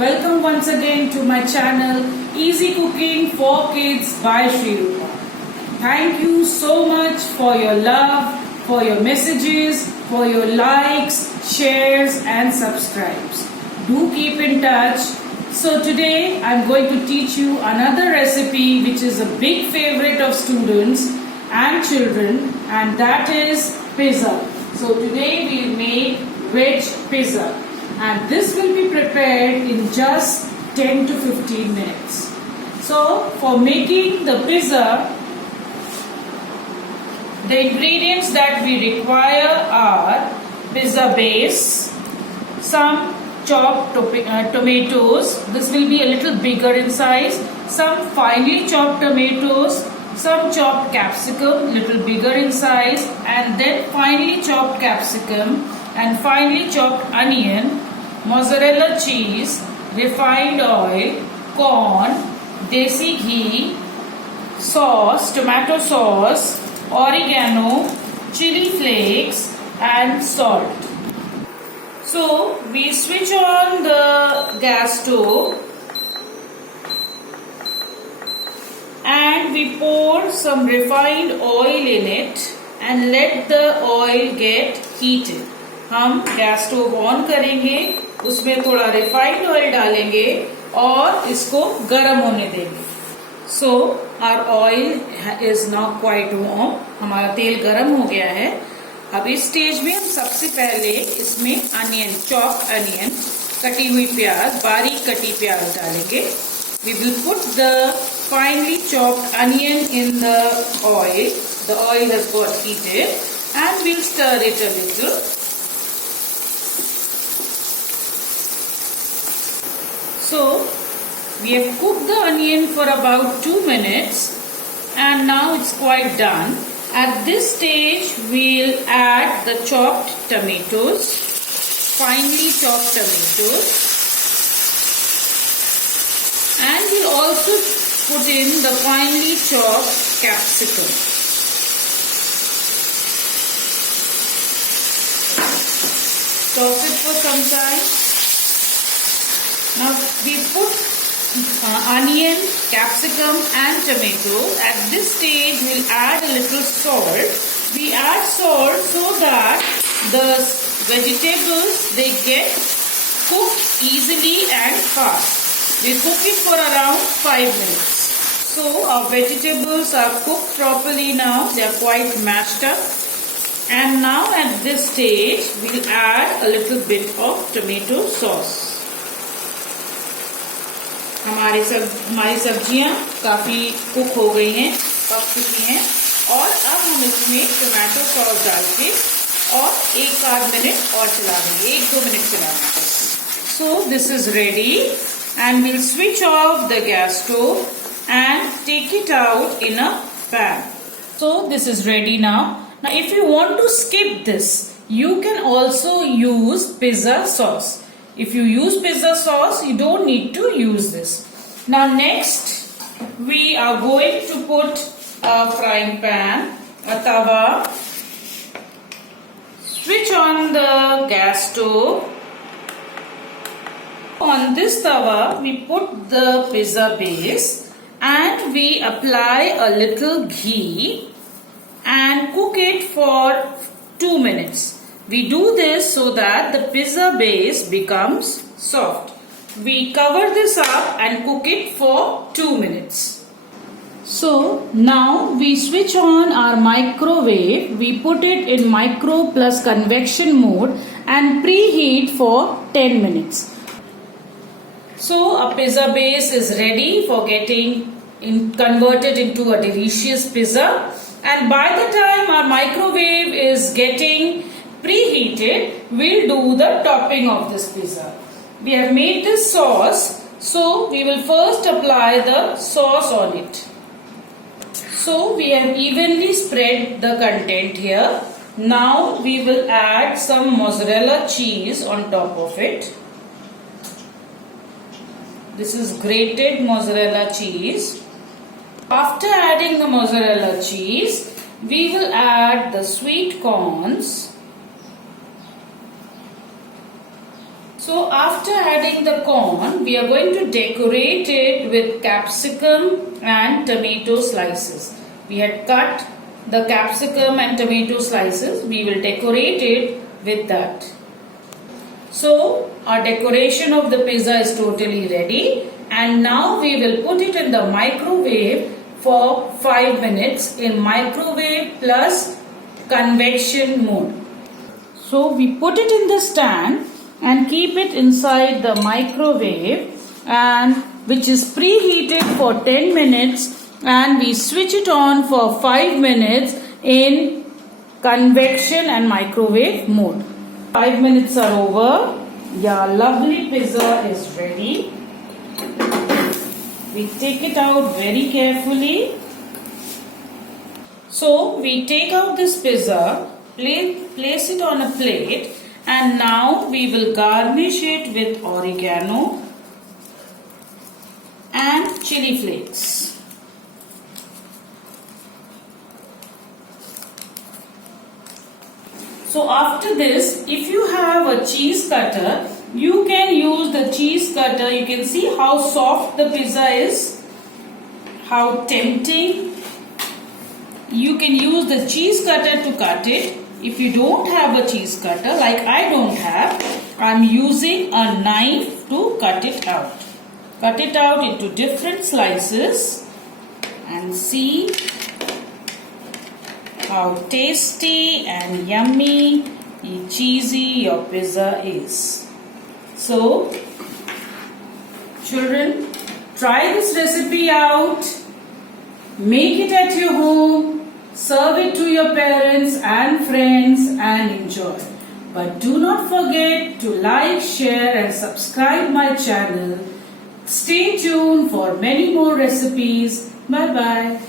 Welcome once again to my channel Easy Cooking for Kids by Shri Rupa. Thank you so much for your love, for your messages, for your likes, shares and subscribes. Do keep in touch. So today I'm going to teach you another recipe which is a big favorite of students and children, and that is pizza. So today we make veg pizza, and this will be prepared in just 10 to 15 minutes. So for making the pizza, the ingredients that we require are pizza base, some chopped tomatoes, this will be a little bigger in size, some finely chopped tomatoes, some chopped capsicum, little bigger in size, and then finely chopped capsicum and finely chopped onion, mozzarella cheese, refined oil, corn, desi ghee, sauce, tomato sauce, oregano, chili flakes and salt. So we switch on the gas stove and we pour some refined oil in it and let the oil get heated. हम gas stove on करेंगे, उसमें थोड़ा refined oil डालेंगे और इसको गर्म होने देंगे. So our oil is now quite warm. हमारा तेल गर्म हो गया है. अब इस स्टेज में हम सबसे पहले इसमें अनियन, चॉप्ड अनियन, कटी हुई प्याज, बारीक कटी प्याज डालेंगे. We will put the finely chopped onion in the oil. The oil has got heated and we'll stir it a little. So we have cooked the onion for about 2 minutes and now it's quite done. At this stage we'll add the chopped tomatoes, finely chopped tomatoes, and we'll also put in the finely chopped capsicum. Toss it for some time. Now we put onion, capsicum and tomato. At this stage we'll add a little salt. We add salt so that the vegetables, they get cooked easily and fast. We cook it for around 5 minutes. So our vegetables are cooked properly now. They are quite mashed up. And now at this stage we'll add a little bit of tomato sauce. हमारी सब्जियां काफी cook हो गई हैं, पक चुकी हैं, और अब हम इसमें टोमेटो सॉस डाल के और 1-8 मिनट और चला देंगे, 1-2 मिनट चला देंगे. So this is ready and we'll switch off the gas stove and take it out in a pan. So this is ready now. Now if you want to skip this, you can also use pizza sauce. If you use pizza sauce, you don't need to use this. Now next, we are going to put a frying pan, a tawa. Switch on the gas stove. On this tawa, we put the pizza base and we apply a little ghee and cook it for 2 minutes. We do this so that the pizza base becomes soft. We cover this up and cook it for 2 minutes. So now we switch on our microwave. We put it in micro plus convection mode and preheat for 10 minutes. So our pizza base is ready for getting converted into a delicious pizza. And by the time our microwave is getting preheated, we'll do the topping of this pizza. We have made this sauce, so we will first apply the sauce on it. So we have evenly spread the content here. Now we will add some mozzarella cheese on top of it. This is grated mozzarella cheese. After adding the mozzarella cheese, we will add the sweet corns. So after adding the corn, we are going to decorate it with capsicum and tomato slices. We had cut the capsicum and tomato slices. We will decorate it with that. So our decoration of the pizza is totally ready, and now we will put it in the microwave for 5 minutes in microwave plus convection mode. So we put it in the stand and keep it inside the microwave, and which is preheated for 10 minutes, and we switch it on for 5 minutes in convection and microwave mode. 5 minutes are over. Your lovely pizza is ready. We take it out very carefully. So we take out this pizza, place it on a plate, and now we will garnish it with oregano and chili flakes. So after this, if you have a cheese cutter, you can use the cheese cutter. You can see how soft the pizza is, how tempting. You can use the cheese cutter to cut it. If you don't have a cheese cutter, like I don't have, I'm using a knife to cut it out. Cut it out into different slices and see how tasty and yummy and cheesy your pizza is. So, children, try this recipe out. Make it at your home. Serve it to your parents and friends and enjoy. But do not forget to like, share and subscribe my channel. Stay tuned for many more recipes. Bye bye.